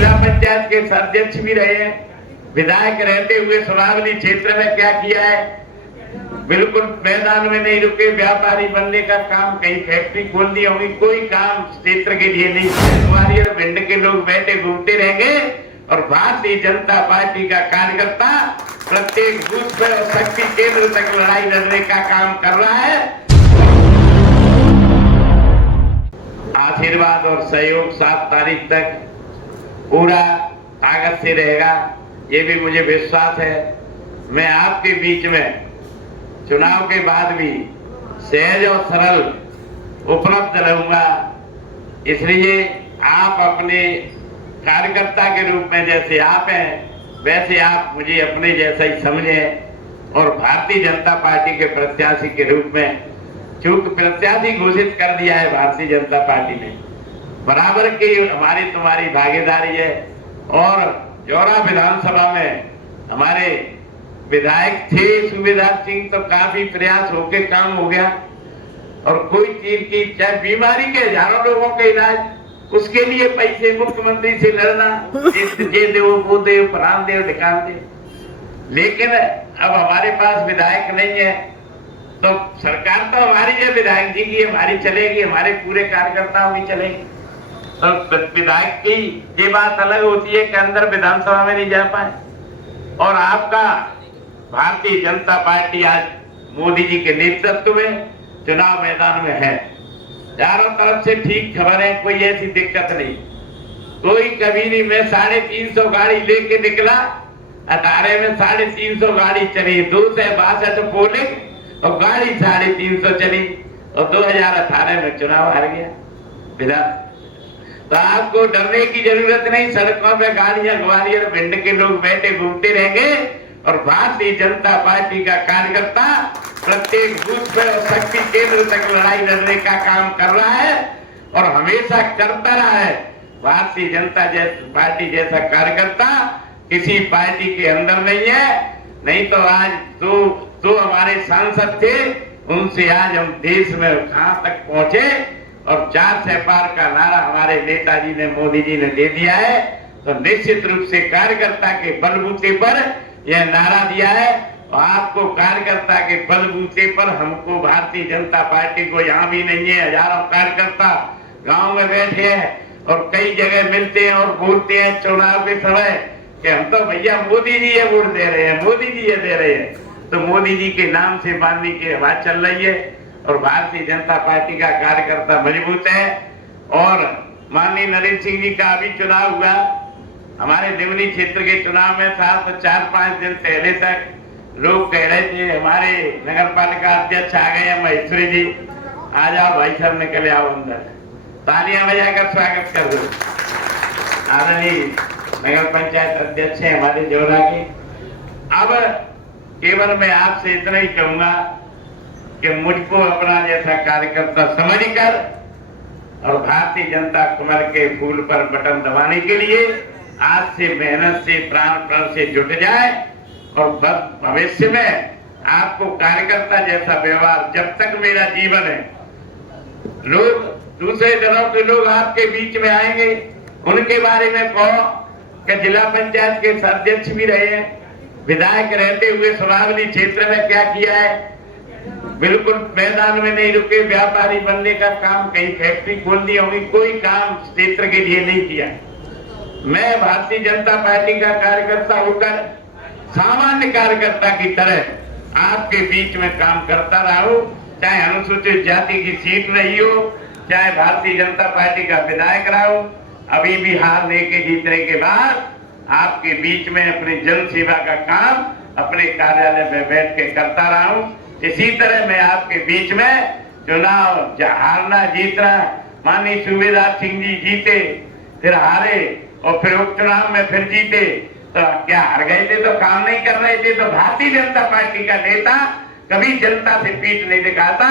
जिला पंचायत के अध्यक्ष भी रहे हैं, विधायक रहते हुए सुनावली क्षेत्र में क्या किया है, बिल्कुल मैदान में नहीं रुके, व्यापारी बनने का काम, कहीं फैक्ट्री खोल दी होगी, कोई काम क्षेत्र के लिए नहीं। हमारी और भिंड के लोग बैठे घूमते रहेंगे और भारतीय जनता पार्टी का कार्यकर्ता प्रत्येक बूथ पर और शक्ति केंद्र तक लड़ाई लड़ने का काम कर रहा है। आशीर्वाद और सहयोग 7 तारीख तक पूरा ताकत से रहेगा, ये भी मुझे विश्वास है। मैं आपके बीच में चुनाव के बाद भी सहज और सरल उपलब्ध रहूंगा, इसलिए आप अपने कार्यकर्ता के रूप में जैसे आप हैं वैसे आप मुझे अपने जैसा ही समझें और भारतीय जनता पार्टी के प्रत्याशी के रूप में, चूंकि प्रत्याशी घोषित कर दिया है भारतीय जनता पार्टी ने, बराबर की हमारी तुम्हारी भागीदारी है। और जौरा विधानसभा में हमारे विधायक थे सूबेदार सिंह, तो काफी प्रयास होके काम हो गया और कोई चीज की, चाहे बीमारी के हजारों लोगों के इलाज, उसके लिए पैसे मुख्यमंत्री से लड़ना, ये दे वो दे, प्राण दे, ढकान दे। लेकिन अब हमारे पास विधायक नहीं है, तो सरकार तो हमारी है, विधायक जी की हमारी चलेगी, हमारे पूरे कार्यकर्ताओं की चलेगी। तो विधायक की ये बात अलग होती है कि अंदर विधानसभा में नहीं जा पाए। और आपका भारतीय जनता पार्टी आज मोदी जी के नेतृत्व में चुनाव मैदान में है, चारों तरफ से ठीक खबर है, कोई ऐसी दिक्कत नहीं, कोई कभी नहीं। मैं 350 गाड़ी लेके निकला, 18 में 350 गाड़ी चली, 262 पोलिंग और गाड़ी 350 चली और 2018 में चुनाव हार गया विधान। तो आपको डरने की जरूरत नहीं, सड़कों पे गाड़ियां ग्वालियर भिंड के लोग बैठे घूमते रहेंगे और भारतीय जनता पार्टी का कार्यकर्ता प्रत्येक बूथ पर और शक्ति केंद्र तक लड़ाई लड़ने का काम कर रहा है और हमेशा करता रहा है। भारतीय जनता पार्टी जैसा कार्यकर्ता किसी पार्टी के अंदर नहीं है। नहीं तो आज दो हमारे सांसद थे, उनसे आज हम देश में कहां तक पहुंचे और 4 से पार का नारा हमारे नेताजी ने, मोदी जी ने दे दिया है। तो निश्चित रूप से कार्यकर्ता के बलबूते पर यह नारा दिया है और आपको कार्यकर्ता के बलबूते पर हमको भारतीय जनता पार्टी को यहाँ भी नहीं है, हजारों कार्यकर्ता गांव में बैठे हैं और कई जगह मिलते हैं और बोलते हैं चुनाव के समय कि हम तो भैया मोदी जी ये वोट दे रहे हैं, मोदी जी ये दे रहे हैं। तो मोदी जी के नाम से बांधने की बात चल रही है और भारतीय जनता पार्टी का कार्यकर्ता मजबूत है। और माननीय नरेंद्र सिंह जी का अभी चुनाव हुआ, हमारे देवनी क्षेत्र के चुनाव में था, तो 4-5 दिन पहले तक लोग कह रहे थे हमारे नगर पालिका अध्यक्ष आ गए हैं महेश्वरी जी, आ जाओ भाई साहब निकले आओ अंदर, तालियां बजाकर स्वागत कर दो। आदरणीय नगर पंचायत अध्यक्ष है हमारे जौरा के। अब केवल मैं आपसे इतना ही कहूंगा कि मुझको अपना जैसा कार्यकर्ता समझकर और भारतीय जनता कमल के फूल पर बटन दबाने के लिए आज से मेहनत से प्राण से जुट जाए और भविष्य में आपको कार्यकर्ता जैसा व्यवहार, जब तक मेरा जीवन है, लोग दूसरे दलों के लोग आपके बीच में आएंगे, उनके बारे में कहो कि जिला पंचायत के अध्यक्ष भी रहे हैं, विधायक रहते हुए सुनावली क्षेत्र में क्या किया है, बिल्कुल मैदान में नहीं रुके, व्यापारी बनने का काम, कहीं फैक्ट्री खोल दी होगी, कोई काम क्षेत्र के लिए नहीं किया। मैं भारतीय जनता पार्टी का कार्यकर्ता होकर सामान्य कार्यकर्ता की तरह आपके बीच में काम करता रहा हूं, चाहे अनुसूचित जाति की सीट रही हो, चाहे भारतीय जनता पार्टी का विधायक रहा हूं। अभी भी हार लेके जीतने के बाद आपके बीच में अपनी जन सेवा का काम अपने कार्यालय में बैठ के करता रहा हूं। इसी तरह मैं आपके बीच में चुनाव हारना जीतना, माननीय सूबेदार सिंह जी जीते, फिर हारे और फिर उपचुनाव में फिर जीते, तो क्या हार गए थे तो काम नहीं कर रहे थे? तो भारतीय जनता पार्टी का नेता कभी जनता से पीठ नहीं दिखाता,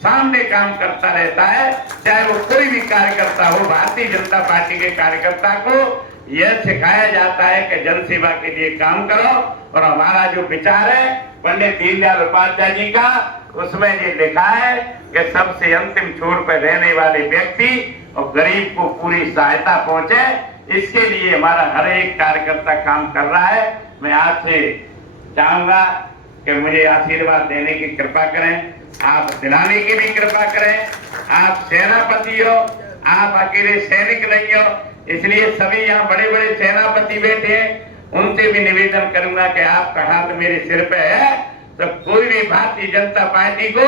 सामने काम करता रहता है, चाहे वो कोई भी कार्यकर्ता हो। भारतीय जनता पार्टी के कार्यकर्ता को यह सिखाया जाता है कि जन सेवा के लिए काम करो। और हमारा जो विचार है पंडित दीनदयाल उपाध्याय जी का, उसमें ये लिखा है कि सबसे अंतिम छोर पर रहने वाले व्यक्ति और गरीब को पूरी सहायता पहुंचे, इसके लिए हमारा हर एक कार्यकर्ता काम कर रहा है। मैं आपसे चाहूंगा कि मुझे आशीर्वाद देने की कृपा करें, आप दिलाने की भी कृपा करें। आप सेनापति हो, आप अकेले सैनिक नहीं हो, इसलिए सभी यहाँ बड़े बड़े सेनापति बैठे हैं, उनसे भी निवेदन करूंगा कि आपका हाथ मेरे सिर पे है, तो कोई भी भारतीय जनता पार्टी को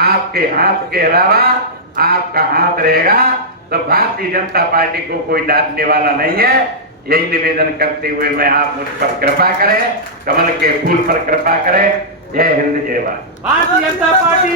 आपके हाथ के अलावा आपका हाथ रहेगा, तो भारतीय जनता पार्टी को कोई डांटने वाला नहीं है। यही निवेदन करते हुए मैं आप मुझ पर कृपा करें, कमल के फूल पर कृपा करें। जय हिंद, जय भारत। भारतीय जनता पार्टी